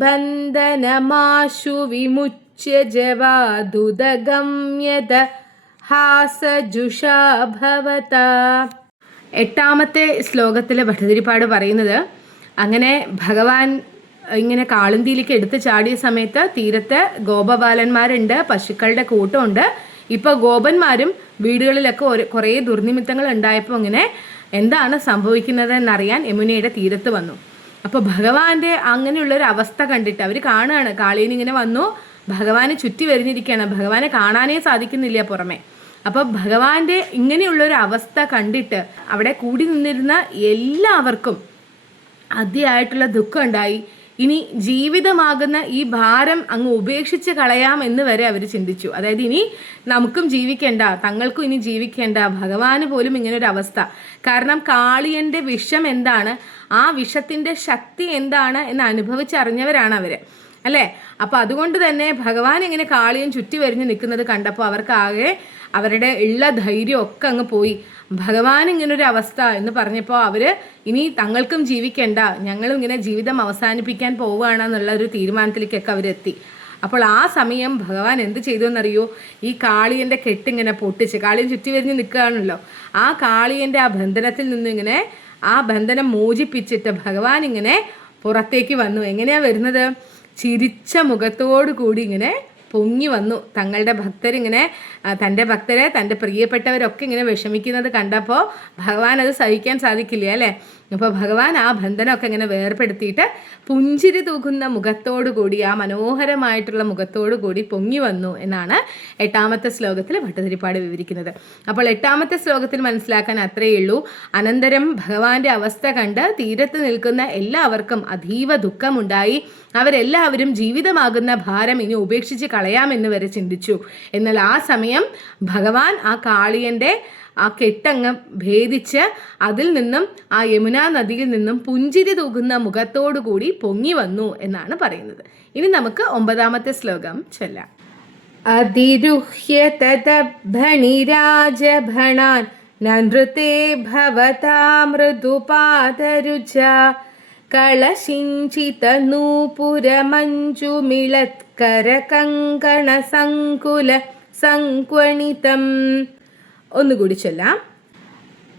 വിമുച്യ ജവാദുദഗമ്യത ഹാസജുഷാ ഭവതാ. 8ാമത്തെ ശ്ലോകത്തിലെ ഭട്ടതിരിപ്പാട് പറയുന്നത്, അങ്ങനെ ഭഗവാൻ ഇങ്ങനെ കാളന്തിയിലേക്ക് എടുത്ത് ചാടിയ സമയത്ത് തീരത്ത് ഗോപബാലന്മാരുണ്ട്, പശുക്കളുടെ കൂട്ടമുണ്ട്. ഇപ്പോൾ ഗോപന്മാരും വീടുകളിലൊക്കെ കുറേ ദുർനിമിത്തങ്ങൾ ഉണ്ടായപ്പോൾ ഇങ്ങനെ എന്താണ് സംഭവിക്കുന്നത് എന്നറിയാൻ യമുനയുടെ തീരത്ത് വന്നു. അപ്പോൾ ഭഗവാന്റെ അങ്ങനെയുള്ളൊരു അവസ്ഥ കണ്ടിട്ട് അവർ കാണുകയാണ്, കാളിയൻ ഇങ്ങനെ വന്നു, ഭഗവാനെ ചുറ്റി വരിഞ്ഞിരിക്കുകയാണ്, ഭഗവാനെ കാണാനേ സാധിക്കുന്നില്ല പുറമെ. അപ്പോൾ ഭഗവാന്റെ ഇങ്ങനെയുള്ളൊരു അവസ്ഥ കണ്ടിട്ട് അവിടെ കൂടി നിന്നിരുന്ന എല്ലാവർക്കും അതിയായിട്ടുള്ള ദുഃഖം ഉണ്ടായി. ഇനി ജീവിതമാകുന്ന ഈ ഭാരം അങ്ങ് ഉപേക്ഷിച്ച് കളയാം എന്ന് വരെ അവർ ചിന്തിച്ചു. അതായത് ഇനി നമുക്കും ജീവിക്കേണ്ട, തങ്ങൾക്കും ഇനി ജീവിക്കേണ്ട, ഭഗവാന് പോലും ഇങ്ങനൊരു അവസ്ഥ. കാരണം കാളിയൻ്റെ വിഷം എന്താണ്, ആ വിഷത്തിൻ്റെ ശക്തി എന്താണ് എന്ന് അനുഭവിച്ചറിഞ്ഞവരാണ് അവർ, അല്ലേ? അപ്പോൾ അതുകൊണ്ട് തന്നെ ഭഗവാൻ ഇങ്ങനെ കാളിയൻ ചുറ്റി വരിഞ്ഞ് നിൽക്കുന്നത് കണ്ടപ്പോൾ അവർക്കാകെ അവരുടെ ഉള്ള ധൈര്യം ഒക്കെ അങ്ങ് പോയി. ഭഗവാൻ ഇങ്ങനൊരു അവസ്ഥ എന്ന് പറഞ്ഞപ്പോൾ അവർ ഇനി തങ്ങൾക്കും ജീവിക്കേണ്ട, ഞങ്ങളും ഇങ്ങനെ ജീവിതം അവസാനിപ്പിക്കാൻ പോവുകയാണെന്നുള്ള ഒരു തീരുമാനത്തിലേക്കൊക്കെ അവരെത്തി. അപ്പോൾ ആ സമയം ഭഗവാൻ എന്ത് ചെയ്തു എന്നറിയോ? ഈ കാളിയൻ്റെ കെട്ടിങ്ങനെ പൊട്ടിച്ച്, കാളിയൻ ചുറ്റി വരിഞ്ഞ് നിൽക്കുകയാണല്ലോ, ആ കാളിയൻ്റെ ആ ബന്ധനത്തിൽ നിന്നും ഇങ്ങനെ ആ ബന്ധനം മോചിപ്പിച്ചിട്ട് ഭഗവാൻ ഇങ്ങനെ പുറത്തേക്ക് വന്നു. എങ്ങനെയാണ് വരുന്നത്? ചിരിച്ച മുഖത്തോടു കൂടി ഇങ്ങനെ പൊങ്ങി വന്നു. തങ്ങളുടെ ഭക്തരിങ്ങനെ, തൻ്റെ ഭക്തരെ, തൻ്റെ പ്രിയപ്പെട്ടവരൊക്കെ ഇങ്ങനെ വിഷമിക്കുന്നത് കണ്ടപ്പോൾ ഭഗവാൻ അത് സഹിക്കാൻ സാധിക്കില്ല, അല്ലേ? അപ്പോൾ ഭഗവാൻ ആ ബന്ധനമൊക്കെ ഇങ്ങനെ വേർപെടുത്തിയിട്ട് പുഞ്ചിരി തൂകുന്ന മുഖത്തോടു കൂടി, ആ മനോഹരമായിട്ടുള്ള മുഖത്തോടു കൂടി പൊങ്ങി വന്നു എന്നാണ് 8ാമത്തെ ശ്ലോകത്തിൽ ഭട്ടതിരിപ്പാട് വിവരിക്കുന്നത്. അപ്പോൾ 8ാമത്തെ ശ്ലോകത്തിൽ മനസ്സിലാക്കാൻ അത്രയേ ഉള്ളൂ. അനന്തരം ഭഗവാന്റെ അവസ്ഥ കണ്ട് തീരത്ത് നിൽക്കുന്ന എല്ലാവർക്കും അതീവ ദുഃഖമുണ്ടായി. അവരെല്ലാവരും ജീവിതമാകുന്ന ഭാരം ഇനി ഉപേക്ഷിച്ച് കളയാമെന്ന് വരെ ചിന്തിച്ചു. എന്നാൽ ആ സമയം ഭഗവാൻ ആ കാളിയൻ്റെ ആ കെട്ടങ്ങ് ഭേദിച്ച് അതിൽ നിന്നും, ആ യമുനാ നദിയിൽ നിന്നും പുഞ്ചിരി തൂകുന്ന മുഖത്തോടു കൂടി പൊങ്ങി വന്നു എന്നാണ് പറയുന്നത്. ഇനി നമുക്ക് 9ാമത്തെ ശ്ലോകം ചൊല്ലാം. അതിരുഹ്യ തദഭണിരാജഭണാൻ നൃതേ ഭവതാ മൃദുപാദരുച കളശിഞ്ചിത നൂപുരമഞ്ജുമിളത്കര കങ്കണ സങ്കുല സങ്ക്വണിതം. ഒന്നുകൂടി ചൊല്ലാം.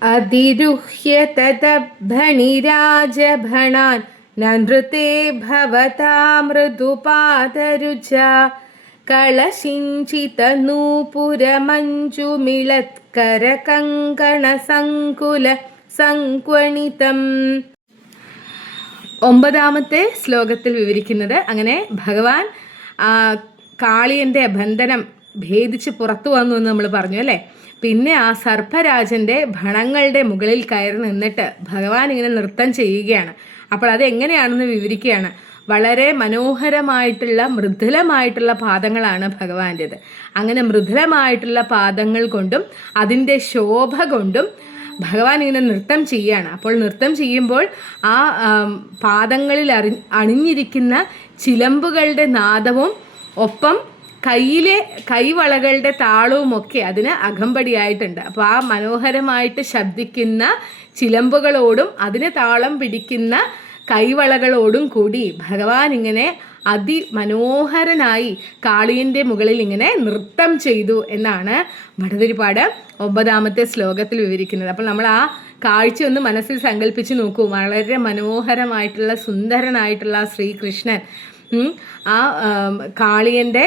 അതിരുഹ്യ തദഭണിരാജഭണാൻ നൃതേ ഭവതാ മൃദുപാദരുച കളശിഞ്ചിത നൂപുരമഞ്ജുമിളത്കര കങ്കണ സങ്കുല സങ്ക്വണിതം. 9ാമത്തെ ശ്ലോകത്തിൽ വിവരിക്കുന്നത്, അങ്ങനെ ഭഗവാൻ കാളിയൻ്റെ ബന്ധനം ഭേദിച്ച് പുറത്തു വന്നു എന്ന് നമ്മൾ പറഞ്ഞു, അല്ലേ? പിന്നെ ആ സർപ്പരാജൻ്റെ ഭണങ്ങളുടെ മുകളിൽ കയറി നിന്നിട്ട് ഭഗവാൻ ഇങ്ങനെ നൃത്തം ചെയ്യുകയാണ്. അപ്പോൾ അതെങ്ങനെയാണെന്ന് വിവരിക്കുകയാണ്. വളരെ മനോഹരമായിട്ടുള്ള മൃദുലമായിട്ടുള്ള പാദങ്ങളാണ് ഭഗവാന്റേത്. അങ്ങനെ മൃദുലമായിട്ടുള്ള പാദങ്ങൾ കൊണ്ടും അതിൻ്റെ ശോഭ കൊണ്ടും ഭഗവാൻ ഇങ്ങനെ നൃത്തം ചെയ്യുകയാണ്. അപ്പോൾ നൃത്തം ചെയ്യുമ്പോൾ ആ പാദങ്ങളിൽ അണിഞ്ഞിരിക്കുന്ന ചിലമ്പുകളുടെ നാദവും ഒപ്പം കയ്യിലെ കൈവളകളുടെ താളവുമൊക്കെ അതിന് അകമ്പടിയായിട്ടുണ്ട്. അപ്പോൾ ആ മനോഹരമായിട്ട് ശബ്ദിക്കുന്ന ചിലമ്പുകളോടും അതിന് താളം പിടിക്കുന്ന കൈവളകളോടും കൂടി ഭഗവാൻ ഇങ്ങനെ അതിമനോഹരനായി കാളിയൻ്റെ മുകളിൽ ഇങ്ങനെ നൃത്തം ചെയ്തു എന്നാണ് ഭട്ടതിരിപ്പാട് 9ാമത്തെ ശ്ലോകത്തിൽ വിവരിക്കുന്നത്. അപ്പോൾ നമ്മൾ ആ കാഴ്ച ഒന്ന് മനസ്സിൽ സങ്കല്പിച്ച് നോക്കൂ. വളരെ മനോഹരമായിട്ടുള്ള സുന്ദരനായിട്ടുള്ള ശ്രീകൃഷ്ണൻ ആ കാളിയൻ്റെ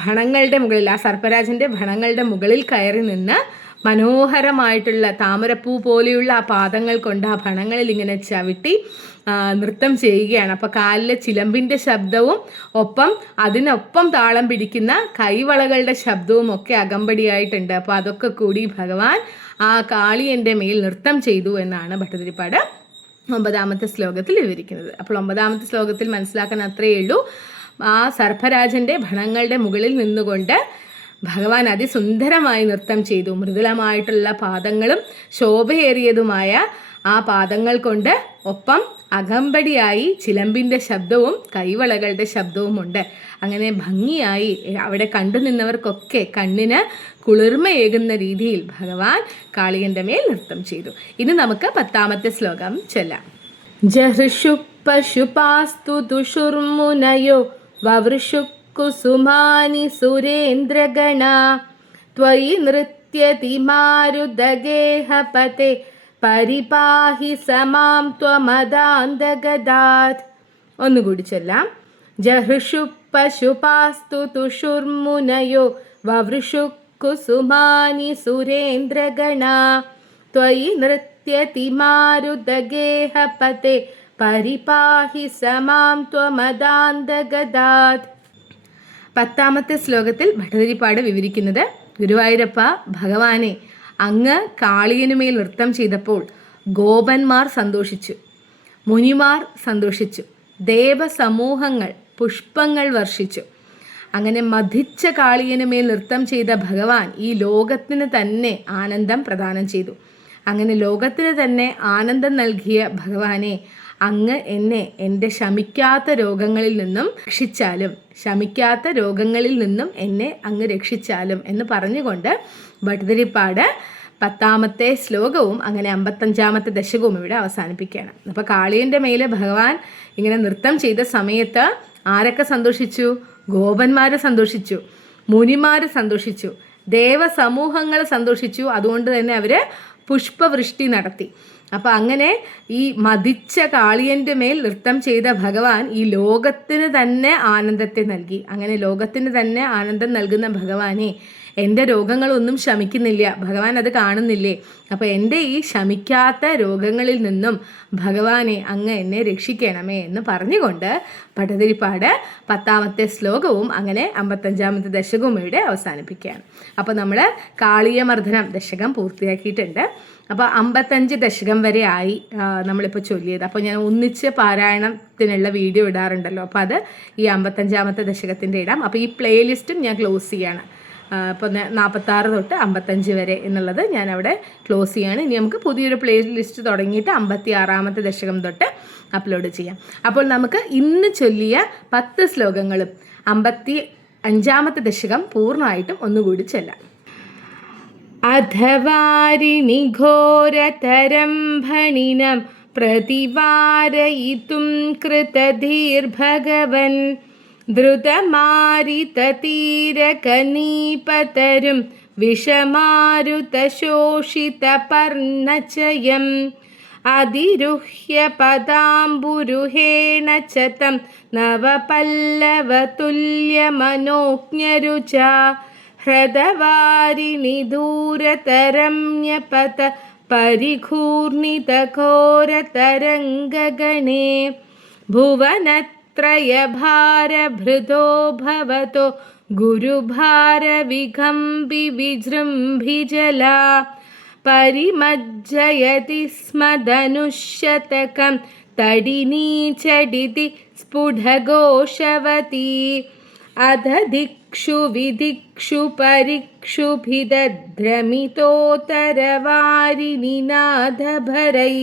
ഭണങ്ങളുടെ മുകളിൽ, ആ സർപ്പരാജൻ്റെ ഭണങ്ങളുടെ മുകളിൽ കയറി നിന്ന് മനോഹരമായിട്ടുള്ള താമരപ്പൂ പോലെയുള്ള ആ പാദങ്ങൾ കൊണ്ട് ആ ഭണങ്ങളിൽ ഇങ്ങനെ ചവിട്ടി നൃത്തം ചെയ്യുകയാണ്. അപ്പോൾ കാലിലെ ചിലമ്പിൻ്റെ ശബ്ദവും ഒപ്പം അതിനൊപ്പം താളം പിടിക്കുന്ന കൈവളകളുടെ ശബ്ദവും ഒക്കെ അകമ്പടിയായിട്ടുണ്ട്. അപ്പോൾ അതൊക്കെ കൂടി ഭഗവാൻ ആ കാളിയൻ്റെ മേൽ നൃത്തം ചെയ്തു എന്നാണ് ഭട്ടതിരിപ്പാട് 9ാമത്തെ ശ്ലോകത്തിൽ വിവരിക്കുന്നത്. അപ്പോൾ 9ാമത്തെ ശ്ലോകത്തിൽ മനസ്സിലാക്കാൻ അത്രയേ ഉള്ളൂ. ആ സർപ്പരാജൻ്റെ ഭണങ്ങളുടെ മുകളിൽ നിന്നുകൊണ്ട് ഭഗവാൻ അതിസുന്ദരമായി നൃത്തം ചെയ്തു. മൃദുലമായിട്ടുള്ള പാദങ്ങളും ശോഭയേറിയതുമായ ആ പാദങ്ങൾ കൊണ്ട് ഒപ്പം അകമ്പടിയായി ചിലമ്പിൻ്റെ ശബ്ദവും കൈവളകളുടെ ശബ്ദവുമുണ്ട്. അങ്ങനെ ഭംഗിയായി അവിടെ കണ്ടു നിന്നവർക്കൊക്കെ കണ്ണിന് കുളിർമയേകുന്ന രീതിയിൽ ഭഗവാൻ കാളിയൻ്റെ മേൽ നൃത്തം ചെയ്തു. ഇനി നമുക്ക് 10ാമത്തെ ശ്ലോകം ചൊല്ലാം. ജഹൃഷു പശുപാസ്തു ദുഷുർമുനയോ വവൃഷു കുസുമാനി സുരേന്ദ്രഗണ ത്വയി നൃത്യതി മാരുതഗേഹപതേ പരിപാഹി സമാം ത്വമദാന്തഗദാത്. ഒന്നുകൂടി ചൊല്ലാം. ജഹൃഷു പശുപാസ്തു തുഷുർമുനയോ വവൃഷു കുസുമാനി സുരേന്ദ്രഗണ ത്വയി നൃത്യതി മാരുതഗേഹപതേ പരിപാഹി സമാം ത്വമദാന്തഗദാത്. 10ാമത്തെ ശ്ലോകത്തിൽ ഭട്ടതിരിപ്പാട് വിവരിക്കുന്നത്, ഗുരുവായൂരപ്പ ഭഗവാനെ അങ്ങ് കാളിയനുമേൽ നൃത്തം ചെയ്തപ്പോൾ ഗോപന്മാർ സന്തോഷിച്ചു, മുനിമാർ സന്തോഷിച്ചു, ദേവസമൂഹങ്ങൾ പുഷ്പങ്ങൾ വർഷിച്ചു. അങ്ങനെ മഥിച്ച കാളിയനുമേൽ നൃത്തം ചെയ്ത ഭഗവാൻ ഈ ലോകത്തിന് തന്നെ ആനന്ദം പ്രദാനം ചെയ്തു. അങ്ങനെ ലോകത്തിന് തന്നെ ആനന്ദം നൽകിയ ഭഗവാനെ അങ്ങ് എന്നെ എൻ്റെ ശമിക്കാത്ത രോഗങ്ങളിൽ നിന്നും എന്നെ അങ്ങ് രക്ഷിച്ചാലും എന്ന് പറഞ്ഞുകൊണ്ട് ഭട്ടതിരിപ്പാട് 10ാമത്തെ ശ്ലോകവും അങ്ങനെ 55ാമത്തെ ദശകവും ഇവിടെ അവസാനിപ്പിക്കുകയാണ്. അപ്പോൾ കാളിയൻ്റെ മേലെ ഭഗവാൻ ഇങ്ങനെ നൃത്തം ചെയ്ത സമയത്ത് ആരൊക്കെ സന്തോഷിച്ചു? ഗോപന്മാർ സന്തോഷിച്ചു, മുനിമാർ സന്തോഷിച്ചു, ദേവസമൂഹങ്ങൾ സന്തോഷിച്ചു. അതുകൊണ്ട് തന്നെ അവർ പുഷ്പവൃഷ്ടി നടത്തി. അപ്പം അങ്ങനെ ഈ മതിച്ച കാളിയൻ്റെ മേൽ നൃത്തം ചെയ്ത ഭഗവാൻ ഈ ലോകത്തിന് തന്നെ ആനന്ദത്തെ നൽകി. അങ്ങനെ ലോകത്തിന് തന്നെ ആനന്ദം നൽകുന്ന ഭഗവാനെ എൻ്റെ രോഗങ്ങളൊന്നും ശമിക്കുന്നില്ല, ഭഗവാൻ അത് കാണുന്നില്ലേ? അപ്പോൾ എൻ്റെ ഈ ശമിക്കാത്ത രോഗങ്ങളിൽ നിന്നും ഭഗവാനെ അങ്ങ് എന്നെ രക്ഷിക്കണമേ എന്ന് പറഞ്ഞുകൊണ്ട് ഭട്ടതിരിപ്പാട് 10ാമത്തെ ശ്ലോകവും അങ്ങനെ 55ാമത്തെ ദശകവും ഇവിടെ അവസാനിപ്പിക്കുകയാണ്. അപ്പോൾ നമ്മൾ കാളിയമർദ്ദനം ദശകം പൂർത്തിയാക്കിയിട്ടുണ്ട്. അപ്പോൾ 55 ദശകം വരെ ആയി നമ്മളിപ്പോൾ ചൊല്ലിയത്. അപ്പോൾ ഞാൻ ഒന്നിച്ച് പാരായണത്തിനുള്ള വീഡിയോ ഇടാറുണ്ടല്ലോ, അപ്പോൾ അത് ഈ 55ാമത്തെ ദശകത്തിൻ്റെ ഇടാം. അപ്പോൾ ഈ പ്ലേലിസ്റ്റും ഞാൻ ക്ലോസ് ചെയ്യാണ്. ഇപ്പോൾ 46 തൊട്ട് 55 വരെ എന്നുള്ളത് ഞാൻ അവിടെ ക്ലോസ് ചെയ്യാണ്. ഇനി നമുക്ക് പുതിയൊരു പ്ലേ ലിസ്റ്റ് തുടങ്ങിയിട്ട് 56ാമത്തെ ദശകം തൊട്ട് അപ്ലോഡ് ചെയ്യാം. അപ്പോൾ നമുക്ക് ഇന്ന് ചൊല്ലിയ 10 ശ്ലോകങ്ങളും 55ാമത്തെ ദശകം പൂർണ്ണമായിട്ടും ഒന്നുകൂടി ചൊല്ലാം. അധവാരിണി ഘോരതരം ഭണിനം പ്രതിവാരയിതും കൃതധീർഭഗവൻ ധൃതമാരിതീരകനീപതരും വിഷമാരുതശോഷിതപർണചയം അതിരുഹ്യ പദാംബുരുഹേണ ചതം നവപല്ലവതുല്യമനോജ്ഞരുച ഹൃദവാരിണി ദൂരതരമ്യപത പരിഘൂർണിതഘോരതരംഗഗണേ ഭുവനത്രയഭാരഭൃതോ ഭവതോ ഗുരുഭാരവികമ്പി വിജൃംഭിജലാ പരിമജ്ജയതി സ്മ ധനുഷ്യതകം തടിനീചടിതി സ്ഫുടഘോഷവതി അധ ദിക്ഷു വിദിക്ഷു പരിക്ഷുഭിദ്രമിതോത്തരവാരിണി നാദഭരൈ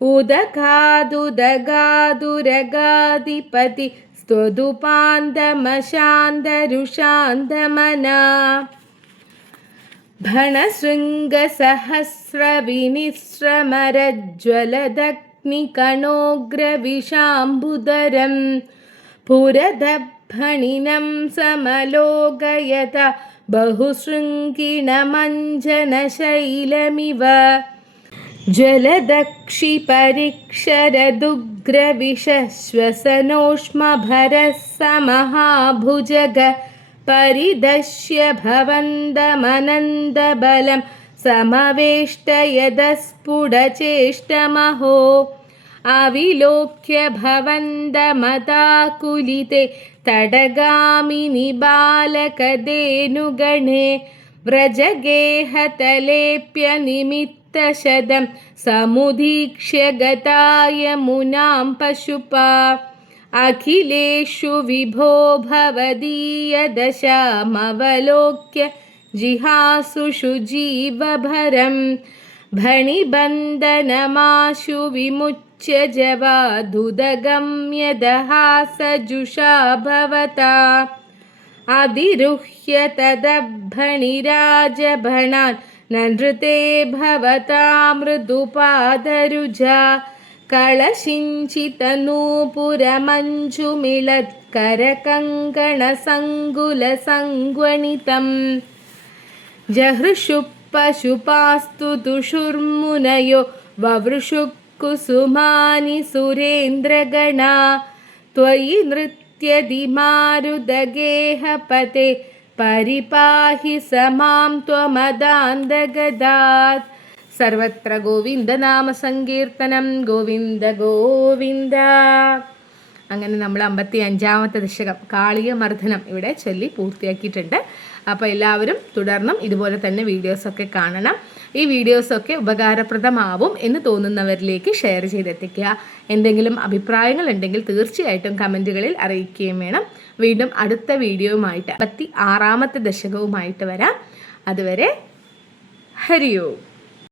ഉദകാദുദകാദുരഗാധിപതി സ്ത്വദുപാന്തമശാന്തരുഷാന്തമനാ ഭണശൃംഗസഹസ്രവിനിശ്രമരജ്വലദഗ്നികണോഗ്രവിഷാംബുധരം പുരദഭണിനം സമലോകയത ബഹുശൃംഗിണമഞ്ജനശൈലമിവ ജലദക്ഷിപരിക്ഷരദുഗ്രവിഷശ്വസനോഷ്മഭരസമഹാഭുജഗ പരിദശ്യ ഭവന്തമനന്തബലം സമവേഷ്ടയദസ്ഫുടചേഷ്ടമഹോ അവിലോക്യ ഭവന്തമതാകുലിതേ തടഗാമിനി ബാലകദേനുഗണേ വ്രജഗേഹതലേപ്യ നിമിത്ത शतं समुदीक्ष्य गताय मुनां पशुपा अखिलेषु विभो भवदीयदशामवलोक्य जिहासुषु जीवभरं भणिबन्धनमाशु विमुच्य जवादुदगम्यदहासजुषा भवता अधिरुह्य तदभणिराजभणान् ननृते भवता मृदुपादरुजा कलशिञ्चितनूपुरमञ्जुमिळत्करकङ्कणसङ्कुलसङ्ग्वणितं जहृषुः पशुपास्तु तुषुर्मुनयो ववृषुः कुसुमानि सुरेन्द्रगणा त्वयि नृत्यदिमारुदगेहपते परिपाहि समां त्वमदान्धगदात् സർവത്ര ഗോവിന്ദനാമ സങ്കീർത്തനം ഗോവിന്ദ ഗോവിന്ദ. അങ്ങനെ നമ്മൾ 55-ാമത്തെ ദശകം കാളിയ മർദ്ദനം ഇവിടെ ചൊല്ലി പൂർത്തിയാക്കിയിട്ടുണ്ട്. അപ്പോൾ എല്ലാവരും തുടർന്നും ഇതുപോലെ തന്നെ വീഡിയോസൊക്കെ കാണണം. ഈ വീഡിയോസൊക്കെ ഉപകാരപ്രദമാവും എന്ന് തോന്നുന്നവരിലേക്ക് ഷെയർ ചെയ്തെത്തിക്കുക. എന്തെങ്കിലും അഭിപ്രായങ്ങൾ ഉണ്ടെങ്കിൽ തീർച്ചയായിട്ടും കമൻറ്റുകളിൽ അറിയിക്കുകയും വേണം. വീണ്ടും അടുത്ത വീഡിയോയുമായിട്ട് 56-ാമത്തെ ദശകവുമായിട്ട് വരാം. അതുവരെ ഹരി ഓം.